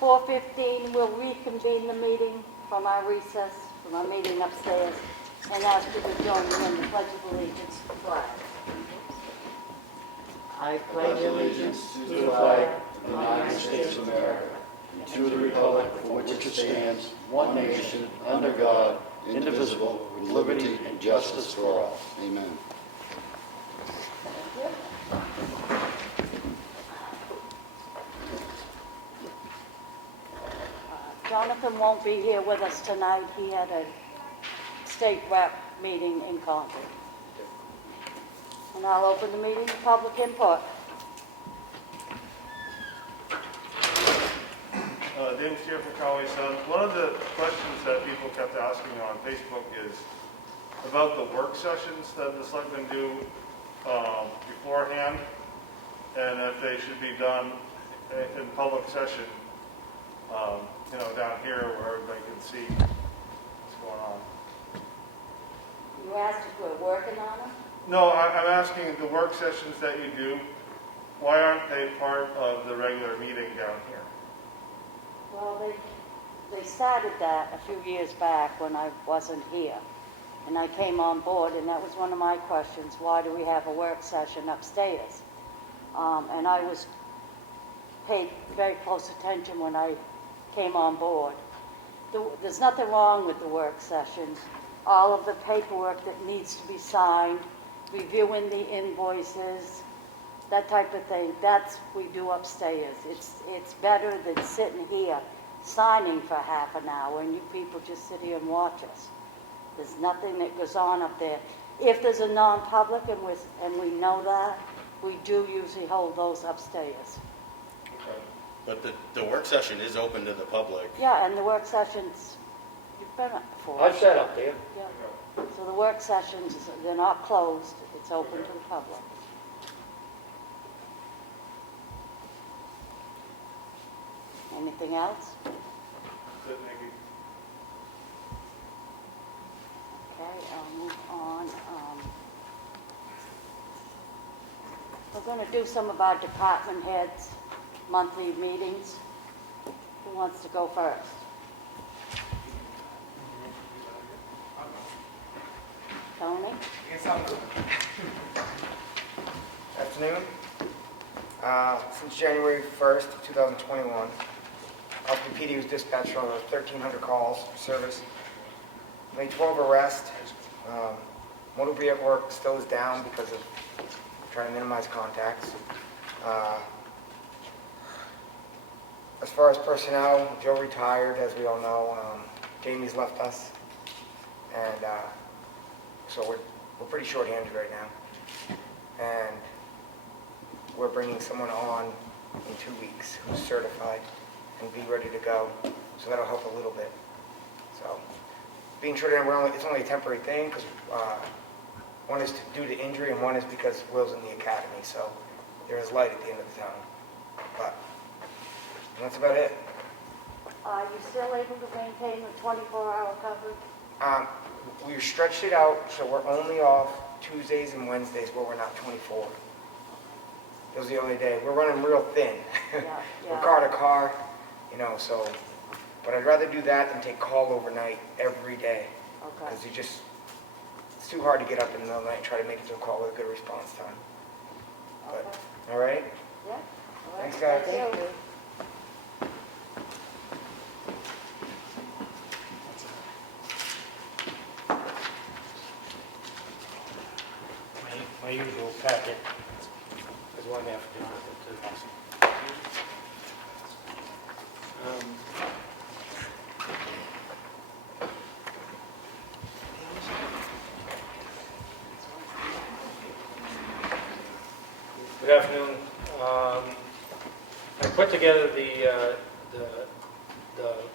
4:15, we'll reconvene the meeting from our recess, from our meeting upstairs, and ask you to join me in the Pledge of Allegiance to the flag. I pledge allegiance to the flag of the United States of America, and to the republic for which it stands, one nation, under God, indivisible, with liberty and justice for all. Amen. Thank you. Jonathan won't be here with us tonight. He had a state rep meeting in Concord. And I'll open the meeting to public input. David Steer from Conway Sun. One of the questions that people kept asking on Facebook is about the work sessions that the selectmen do beforehand, and if they should be done in public session, down here where everybody can see what's going on. You asked if we're working on them? No, I'm asking the work sessions that you do, why aren't they part of the regular meeting down here? Well, they started that a few years back when I wasn't here. And I came on board, and that was one of my questions. Why do we have a work session upstairs? And I was paid very close attention when I came on board. There's nothing wrong with the work sessions. All of the paperwork that needs to be signed, reviewing the invoices, that type of thing, that's we do upstairs. It's better than sitting here signing for half an hour and you people just sit here and watch us. There's nothing that goes on up there. If there's a non-public and we know that, we do usually hold those upstairs. But the work session is open to the public. Yeah, and the work sessions, you've been up before. I've sat up there. Yeah. So the work sessions, they're not closed, it's open to the public. Anything else? Good, maybe. Okay, I'll move on. We're going to do some of our department heads' monthly meetings. Who wants to go first? Tony? Afternoon. Since January 1st, 2021, Ossipee PD was dispatched over 1,300 calls for service. Made 12 arrests. Motor vehicle work still is down because of trying to minimize contacts. As far as personnel, Joe retired, as we all know. Jamie's left us, and so we're pretty short-handed right now. And we're bringing someone on in 2 weeks who's certified and be ready to go, so that'll help a little bit. So being short-handed, it's only a temporary thing because one is due to injury and one is because Will's in the academy. So there is light at the end of the tunnel. But that's about it. Are you still able to maintain the 24-hour coverage? We stretched it out, so we're only off Tuesdays and Wednesdays where we're not 24. Those are the only day. We're running real thin. Yeah. We're car to car, so. But I'd rather do that than take call overnight every day. Okay. Because it's too hard to get up in the middle of the night and try to make it to a call with a good response time. But, Okay. all right? Yeah. All right. Thanks, guys. Thank you. My usual packet. There's one after too. Good afternoon. I put together the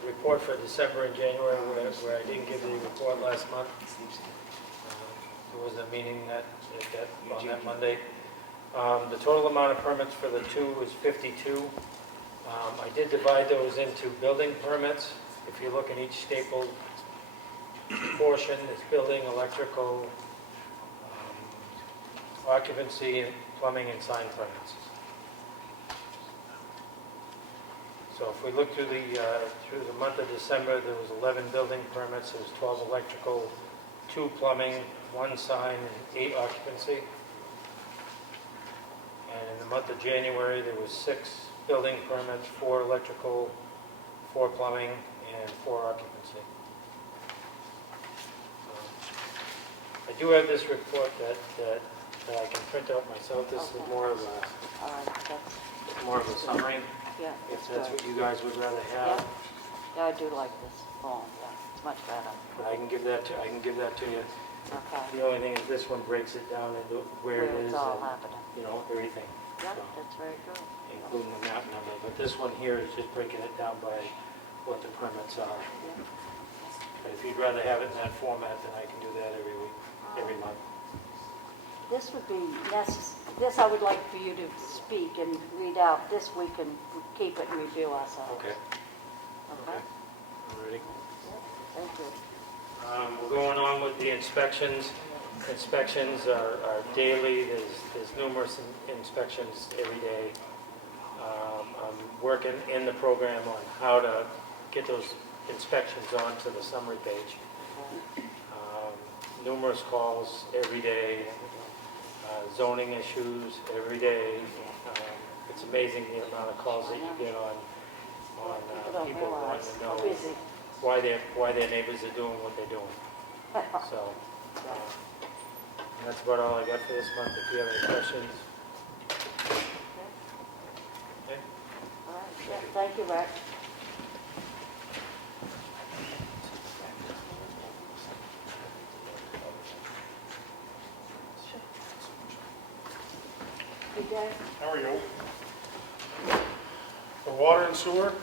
report for December and January where I didn't give the report last month. There was a meeting on that Monday. The total amount of permits for the two is 52. I did divide those into building permits. If you look in each stapled portion, it's building, electrical, occupancy, plumbing, and sign permits. So if we look through the month of December, there was 11 building permits, there was 12 electrical, 2 plumbing, 1 sign, and 8 occupancy. And in the month of January, there was 6 building permits, 4 electrical, 4 plumbing, and 4 occupancy. I do have this report that I can print out myself. This is Okay. more of All right, that's, a summary, yeah, if that's that's good. what you guys would rather Yeah, have. yeah, I do like this form, yeah, it's much better. I can give that to you. Okay, The only thing is this one breaks it down into where it is it's all and, happening. you know, everything. Yeah, So, that's very good. including the map number. But this one here is just breaking it down by what the permits are. Yeah. But if you'd rather have it in that format, then I can do that every week, every month. This would be this I would like for you to speak and read out. This we can keep it and review ourselves. Okay. Okay? All righty. Yeah, thank you. We're going on with the inspections. Inspections are daily. There's numerous inspections every day. I'm working in the program on how to get those inspections onto the summary page. Numerous calls every day, zoning issues every day. It's amazing the amount of calls that you get on People don't people wanting realize to how know busy. why their neighbors are doing what they're doing. So, and that's about all I got for this month. If you have any questions. Okay. All right, yeah, thank you, Rex. Good day. How are you? For water and sewer,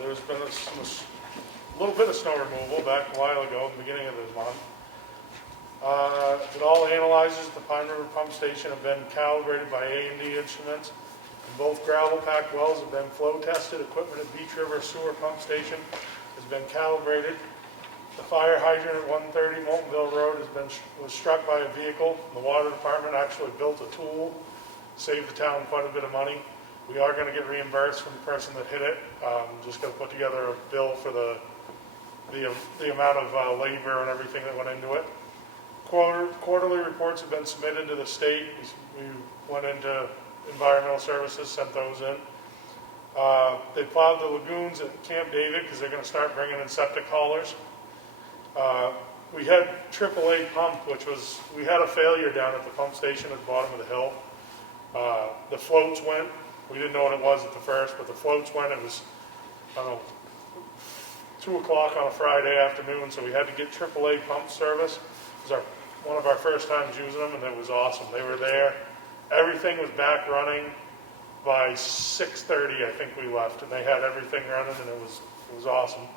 there's been a little bit of snow removal back a while ago, at the beginning of this month. It all analyzes at the Pine River Pump Station have been calibrated by A&D instruments. And both gravel packed wells have been flow tested. Equipment at Beach River Sewer Pump Station has been calibrated. The fire hydrant at 130 Moltenville Road was struck by a vehicle. The water department actually built a tool, saved the town quite a bit of money. We are going to get reimbursed from the person that hit it. Just going to put together a bill for the amount of labor and everything that went into it. Quarterly reports have been submitted to the state. We went into environmental services, sent those in. They plowed the lagoons at Camp David because they're going to start bringing in septic haulers. We had AAA pump, we had a failure down at the pump station at the bottom of the hill. The floats went. We didn't know what it was at the first, but the floats went. It was, 2 o'clock on a Friday afternoon, so we had to get AAA pump service. It was one of our first times using them, and it was awesome. They were there. Everything was back running by 6:30, I think we left, and they had everything running, and it was awesome.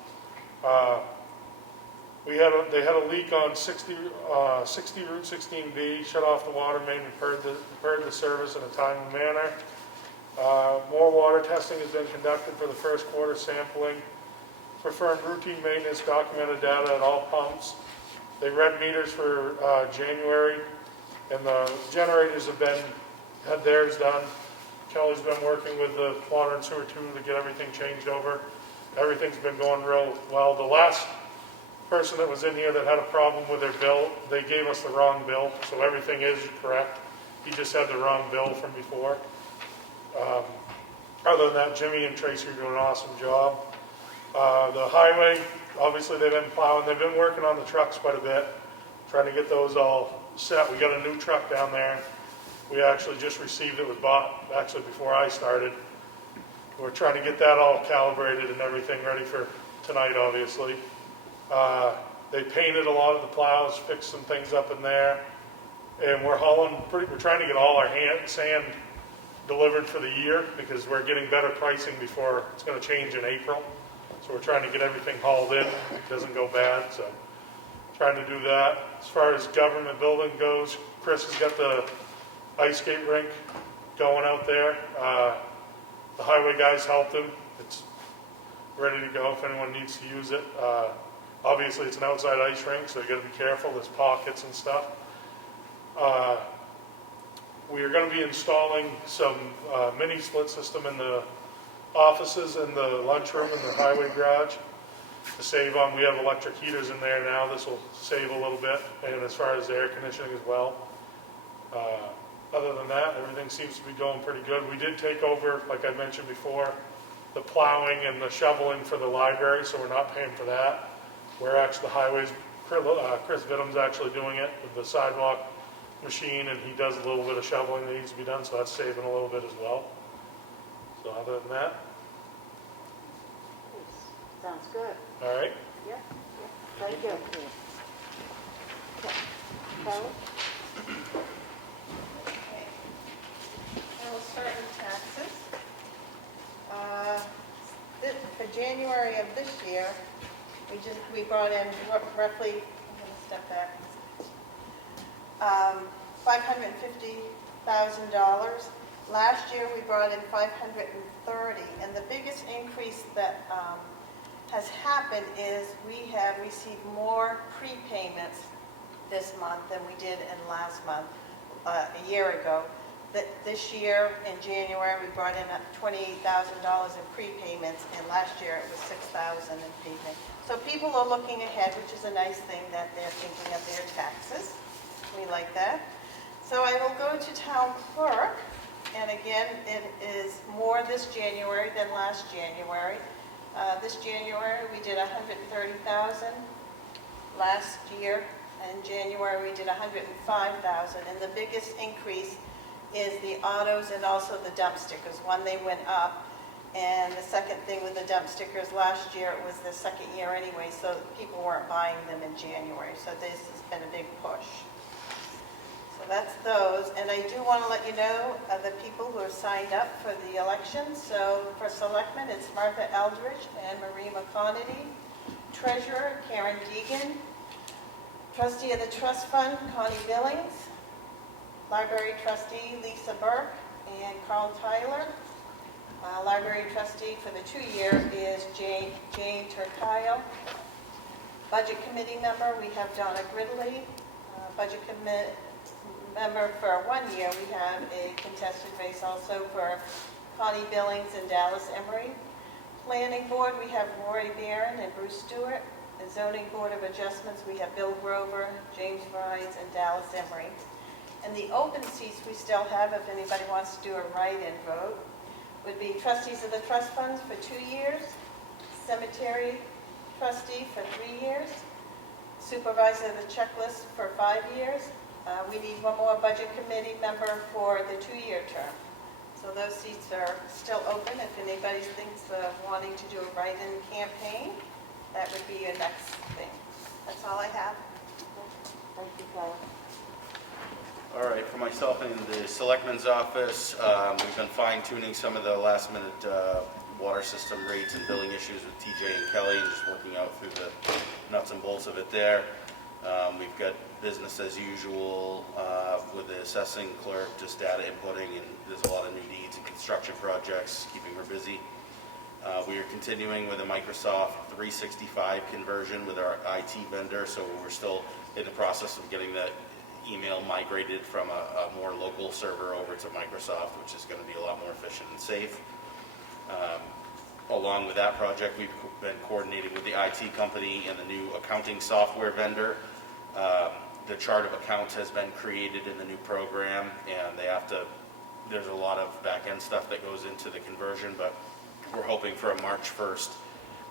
They had a leak on 60 Route 16B, shut off the water main, repaired the service in a timely manner. More water testing has been conducted for the first quarter sampling. Performed routine maintenance, documented data at all pumps. They read meters for January, and the generators had theirs done. Kelly's been working with the water and sewer too to get everything changed over. Everything's been going real well. The last person that was in here that had a problem with their bill, they gave us the wrong bill, so everything is correct. He just had the wrong bill from before. Other than that, Jimmy and Tracy are doing an awesome job. The highway, obviously they've been plowing. They've been working on the trucks quite a bit, trying to get those all set. We got a new truck down there. We actually just received it. Was bought actually before I started. We're trying to get that all calibrated and everything ready for tonight, obviously. They painted a lot of the plows, fixed some things up in there, and we're trying to get all our sand delivered for the year because we're getting better pricing before it's going to change in April. So we're trying to get everything hauled in. It doesn't go bad, so trying to do that. As far as government building goes, Chris has got the ice skate rink going out there. The highway guys helped him. It's ready to go if anyone needs to use it. Obviously, it's an outside ice rink, so you got to be careful. There's pockets and stuff. We are going to be installing some mini split system in the offices in the lunchroom and the highway garage to save on. We have electric heaters in there now. This will save a little bit, and as far as air conditioning as well. Other than that, everything seems to be going pretty good. We did take over, like I mentioned before, the plowing and the shoveling for the library, so we're not paying for that. We're actually, the highways, Chris Vittum's actually doing it with the sidewalk machine, and he does a little bit of shoveling that needs to be done, so that's saving a little bit as well. So other than that, Sounds good. all right. Yeah, thank you. Carol? I will start with taxes. For January of this year, we brought in roughly, I'm going to step back, $550,000. Last year, we brought in $530,000, and the biggest increase that has happened is we have received more prepayments this month than we did in last month, a year ago. This year, in January, we brought in $28,000 in prepayments, and last year it was $6,000 in prepayment. So people are looking ahead, which is a nice thing that they're thinking of their taxes. We like that. So I will go to town clerk, and again, it is more this January than last January. This January, we did $130,000. Last year, in January, we did $105,000, and the biggest increase is the autos and also the dump stickers. One, they went up, and the second thing with the dump stickers, last year it was the second year anyway, so people weren't buying them in January, so this has been a big push. So that's those, and I do want to let you know the people who have signed up for the election. So for Selectmen, it's Martha Eldridge and Marie McConaty. Treasurer, Karen Deegan. Trustee of the Trust Fund, Connie Billings. Library Trustee, Lisa Burke and Carl Tyler. Library Trustee for the 2-year is Jane Turcayo. Budget Committee member, we have Donna Gridley. Budget Committee member for 1 year, we have a contested race also for Connie Billings and Dallas Emery. Planning Board, we have Roy Barron and Bruce Stewart. The Zoning Board of Adjustments, we have Bill Grover, James Rides, and Dallas Emery. And the open seats we still have, if anybody wants to do a write-in vote, would be Trustees of the Trust Funds for 2 years, Cemetery Trustee for 3 years, Supervisor of the Checklist for 5 years. We need one more Budget Committee member for the 2-year term. So those seats are still open. If anybody thinks of wanting to do a write-in campaign, that would be your next thing. That's all I have. Thank you, Carol. All right, for myself in the Selectmen's office, we've been fine-tuning some of the last-minute water system rates and billing issues with TJ and Kelly, and just working out through the nuts and bolts of it there. We've got business as usual with the assessing clerk, just data inputting, and there's a lot of new needs and construction projects, keeping her busy. We are continuing with a Microsoft 365 conversion with our IT vendor, so we're still in the process of getting that email migrated from a more local server over to Microsoft, which is going to be a lot more efficient and safe. Along with that project, we've been coordinating with the IT company and the new accounting software vendor. The chart of accounts has been created in the new program, and there's a lot of back-end stuff that goes into the conversion, but we're hoping for a March 1st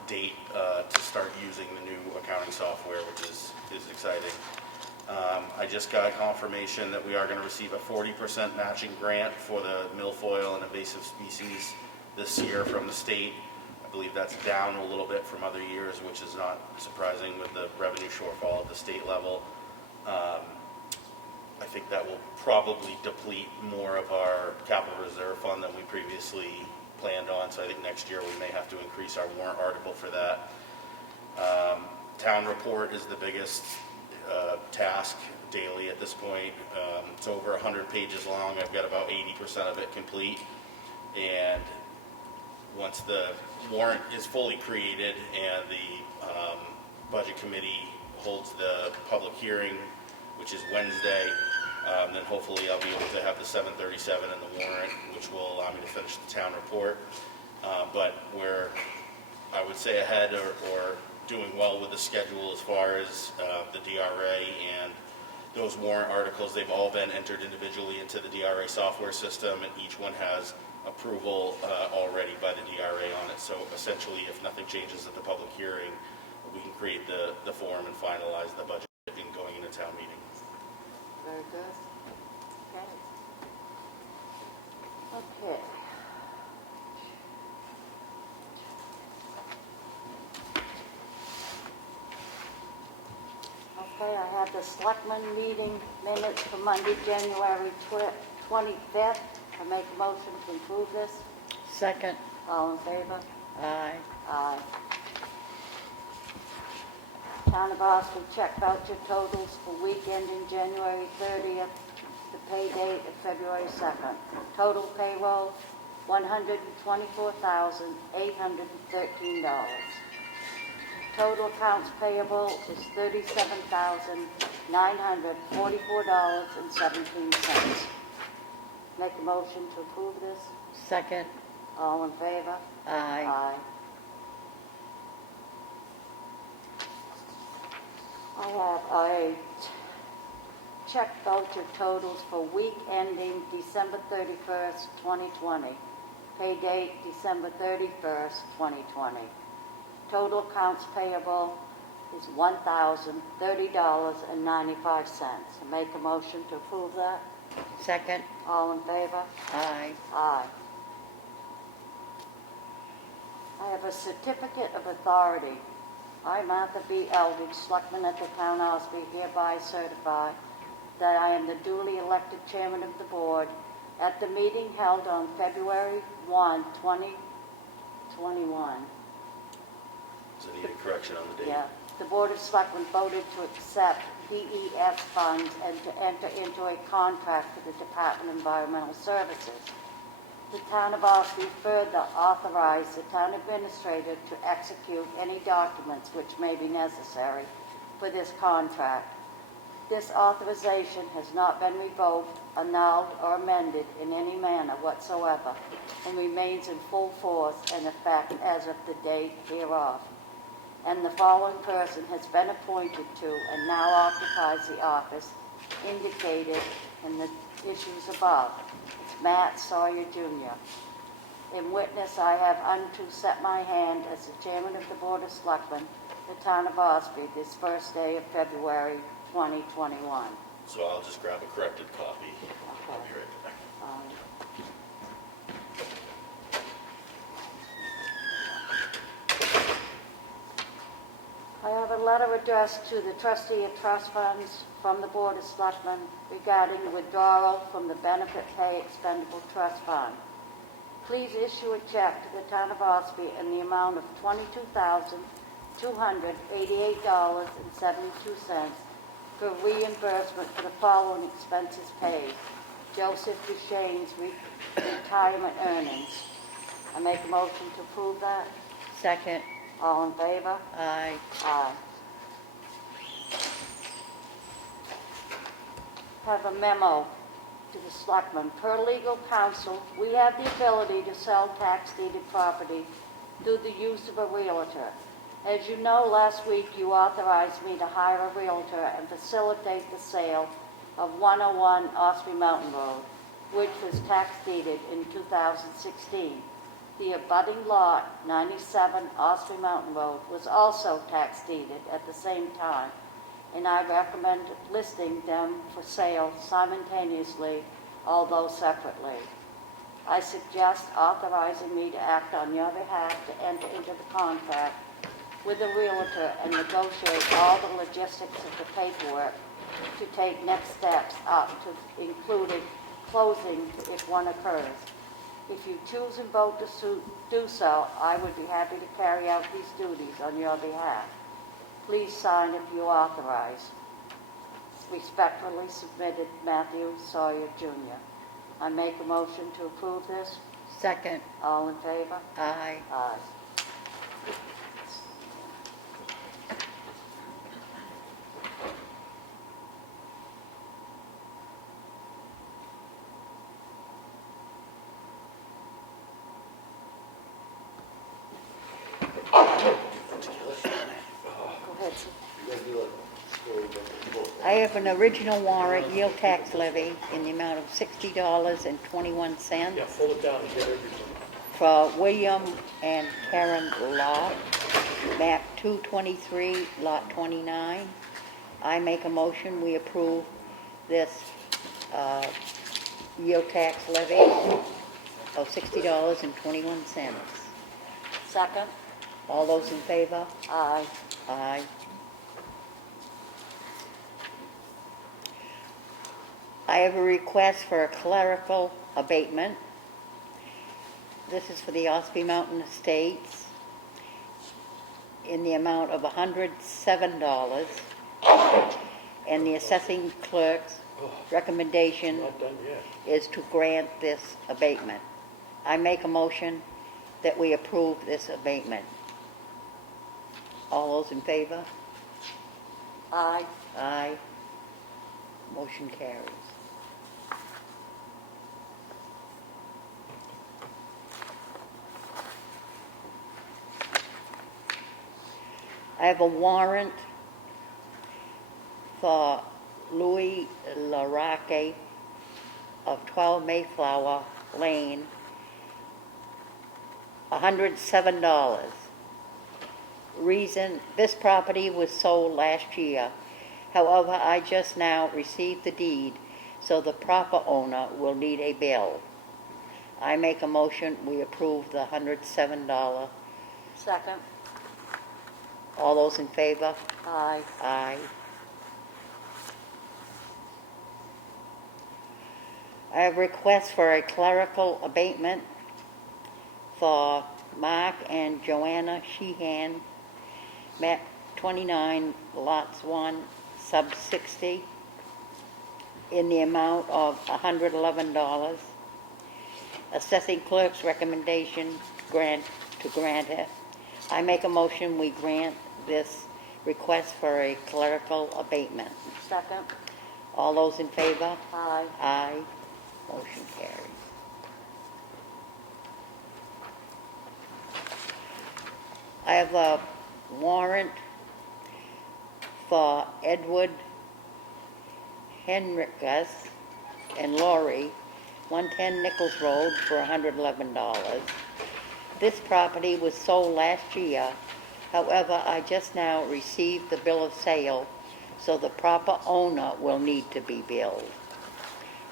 date to start using the new accounting software, which is exciting. I just got confirmation that we are going to receive a 40% matching grant for the milfoil and invasive species this year from the state. I believe that's down a little bit from other years, which is not surprising with the revenue shortfall at the state level. I think that will probably deplete more of our capital reserve fund than we previously planned on, so I think next year we may have to increase our warrant article for that. Town report is the biggest task daily at this point. It's over 100 pages long. I've got about 80% of it complete, and once the warrant is fully created and the budget committee holds the public hearing, which is Wednesday, then hopefully I'll be able to have the 737 in the warrant, which will allow me to finish the town report. but we're, I would say, ahead or doing well with the schedule as far as the DRA and those warrant articles. They've all been entered individually into the DRA software system, and each one has approval already by the DRA on it. So essentially, if nothing changes at the public hearing, we can create the form and finalize the budget in going into town meeting. Very good. Okay. Okay. Okay, I have the Selectmen meeting minutes for Monday, January 25th. I make a motion to approve this. Second. All in favor? Aye. Aye. Town of Ossipee check voucher totals for week ending January 30th, the pay date of February 2nd. Total payroll, $124,813. Total accounts payable is $37,944.17. Make a motion to approve this. Second. All in favor? Aye. Aye. I have a check voucher totals for week ending December 31st, 2020. Pay date December 31st, 2020. Total accounts payable is $1,030.95. Make a motion to approve that. Second. All in favor? Aye. Aye. I have a certificate of authority. I, Martha B. Eldridge, Selectman at the Town of Ossipee, hereby certify that I am the duly elected chairman of the board at the meeting held on February 1, 2021. So need a correction on the date. Yeah. The Board of Selectmen voted to accept DES funds and to enter into a contract with the Department of Environmental Services. The Town of Ossipee further authorized the town administrator to execute any documents which may be necessary for this contract. This authorization has not been revoked, annulled, or amended in any manner whatsoever and remains in full force and effect as of the date hereof. And the following person has been appointed to and now occupies the office indicated in the issues above. It's Matt Sawyer Jr. In witness, I have unto set my hand as the chairman of the Board of Selectmen, the Town of Ossipee, this first day of February 2021. So I'll just grab a corrected copy. I'll be right back. I have a letter addressed to the trustee of trust funds from the Board of Selectmen regarding withdrawal from the benefit pay expendable trust fund. Please issue a check to the Town of Ossipee in the amount of $22,288.72 for reimbursement for the following expenses paid. Joseph Duchesne's retirement earnings. I make a motion to approve that. Second. All in favor? Aye. Aye. Have a memo to the Selectmen. Per legal counsel, we have the ability to sell tax-deeded property through the use of a realtor. As you know, last week you authorized me to hire a realtor and facilitate the sale of 101 Ossipee Mountain Road, which was tax-deeded in 2016. The abutting lot, 97 Ossipee Mountain Road, was also tax-deeded at the same time, and I recommend listing them for sale simultaneously, although separately. I suggest authorizing me to act on your behalf to enter into the contract with a realtor and negotiate all the logistics of the paperwork to take next steps up to including closing if one occurs. If you choose and vote to do so, I would be happy to carry out these duties on your behalf. Please sign if you authorize. Respectfully submitted, Matthew Sawyer Jr. I make a motion to approve this. Second. All in favor? Aye. Aye. I have an original warrant yield tax levy in the amount of $60.21 Yeah, pull it down and get everything. for William and Karen Lot, map 223, lot 29. I make a motion, we approve this yield tax levy of $60.21. Second? All those in favor? Aye. Aye. I have a request for a clerical abatement. This is for the Ossipee Mountain Estates in the amount of $107. And the assessing clerk's recommendation Not done yet. is to grant this abatement. I make a motion that we approve this abatement. All those in favor? Aye. Aye. Motion carries. I have a warrant for Louis Laraque of 12 Mayflower Lane, $107. Reason, this property was sold last year. However, I just now received the deed, so the proper owner will need a bill. I make a motion, we approve the $107. Second? All those in favor? Aye. Aye. I have requests for a clerical abatement for Mark and Joanna Sheehan, map 29, lots 1, sub 60, in the amount of $111. Assessing clerk's recommendation to grant it. I make a motion, we grant this request for a clerical abatement. Second? All those in favor? Aye. Aye. Motion carries. I have a warrant for Edward Henricus and Laurie, 110 Nichols Road, for $111. This property was sold last year. However, I just now received the bill of sale, so the proper owner will need to be billed.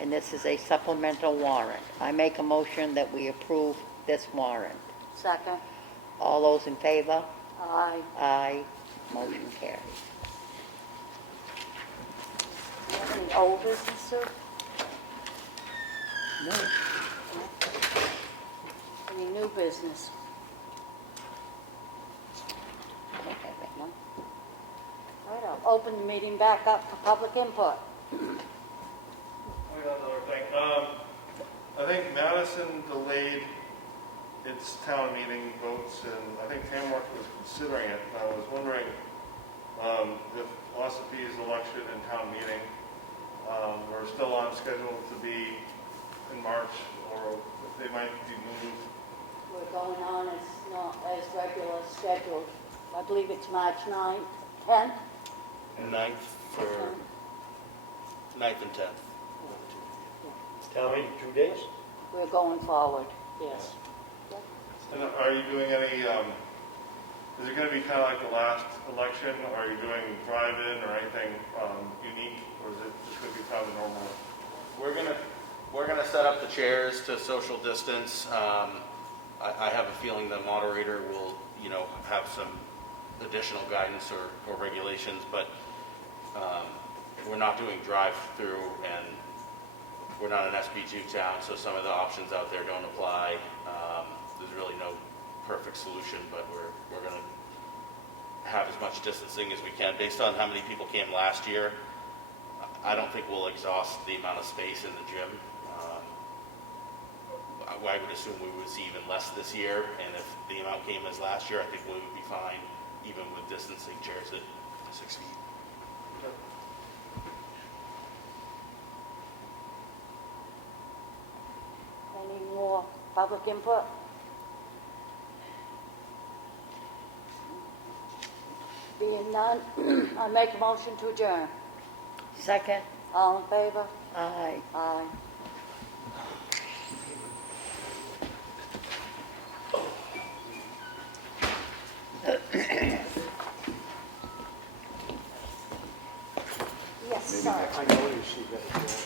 And this is a supplemental warrant. I make a motion that we approve this warrant. Second? All those in favor? Aye. Aye. Motion carries. You have any old business, sir? No. Any new business? I don't have it. No? All right, I'll open the meeting back up for public input. I got another thing. I think Madison delayed its town meeting votes, and I think Tamworth was considering it. And I was wondering if Ossipee's election and town meeting were still on schedule to be in March, or if they might be moved. We're going on as not as regular scheduled. I believe it's March 9th, 10th? 9th and 10th. Town meeting, 2 days? We're going forward, yes. And are you doing any, is it going to be kind of like the last election? Are you doing drive-in or anything unique, or is it just going to be kind of normal? We're gonna set up the chairs to social distance. I have a feeling the moderator will, have some additional guidance or regulations, but we're not doing drive-through, and we're not an SB2 town, so some of the options out there don't apply. There's really no perfect solution, but we're going to have as much distancing as we can. Based on how many people came last year, I don't think we'll exhaust the amount of space in the gym. I would assume we would see even less this year, and if the amount came as last year, I think we would be fine, even with distancing chairs at 6 feet. Any more public input? Being none, I make a motion to adjourn. Second. All in favor? Aye. Aye. Yes, sir. I know you see that.